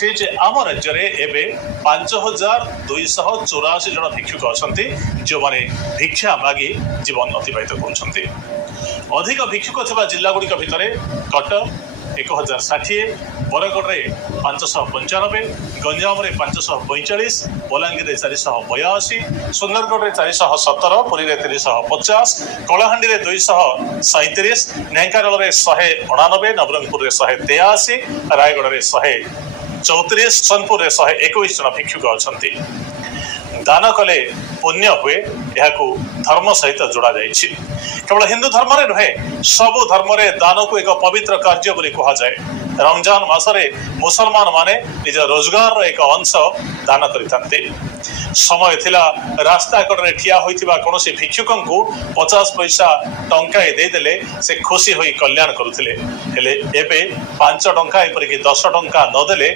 ଅଛି ଯେ ଆମ ରାଜ୍ୟରେ ଏବେ 5284 ଜଣ ଭିକ୍ଷୁକ ଅଛନ୍ତି ଯେଉଁମାନେ ଭିକ୍ଷା ମାଗି ଜୀବନ ଅତିବାହିତ କରୁଛନ୍ତି। ଅଧିକ ଭିକ୍ଷୁକ ଥିବା ଜିଲ୍ଲାଗୁଡ଼ିକ ଭିତରେ କଟକ 1060, ବରଗଡ଼ରେ 595, ଗଞ୍ଜାମରେ 545, ବଲାଙ୍ଗୀରରେ 482, ସୁନ୍ଦରଗଡ଼ରେ 417, ପୁରୀରେ 350, କଳାହାଣ୍ଡିରେ 237, ଢେଙ୍କାନାଳରେ 189, ନବରଙ୍ଗପୁରରେ 183, ରାୟଗଡ଼ରେ 134, ସୋନପୁରରେ 121 ଜଣ ଭିକ୍ଷୁକ ଅଛନ୍ତି। ଦାନ କଲେ ପୁଣ୍ୟ ହୁଏ, ଏହାକୁ ଧର୍ମ ସହିତ ଯୋଡ଼ା ଯାଇଛି। କେବଳ ହିନ୍ଦୁ ଧର୍ମରେ ନୁହେଁ, ସବୁ ଧର୍ମରେ ଦାନକୁ ଏକ ପବିତ୍ର କାର୍ଯ୍ୟ ବୋଲି କୁହାଯାଏ। ରମଜାନ ମାସରେ ମୁସଲମାନ ମାନେ ନିଜ ରୋଜଗାରର ଏକ ଅଂଶ ଦାନ କରିଥାନ୍ତି। ସମୟ ଥିଲା ରାସ୍ତା କଡ଼ରେ ଠିଆ ହୋଇଥିବା କୌଣସି ଭିକ୍ଷୁକଙ୍କୁ 50 ପଇସା ଟଙ୍କାଏ ଦେଇଦେଲେ ସେ ଖୁସି ହୋଇ କଲ୍ୟାଣ କରୁଥିଲେ। ହେଲେ ଏବେ 5 ଟଙ୍କା ଏପରିକି 10 ଟଙ୍କା ନଦେଲେ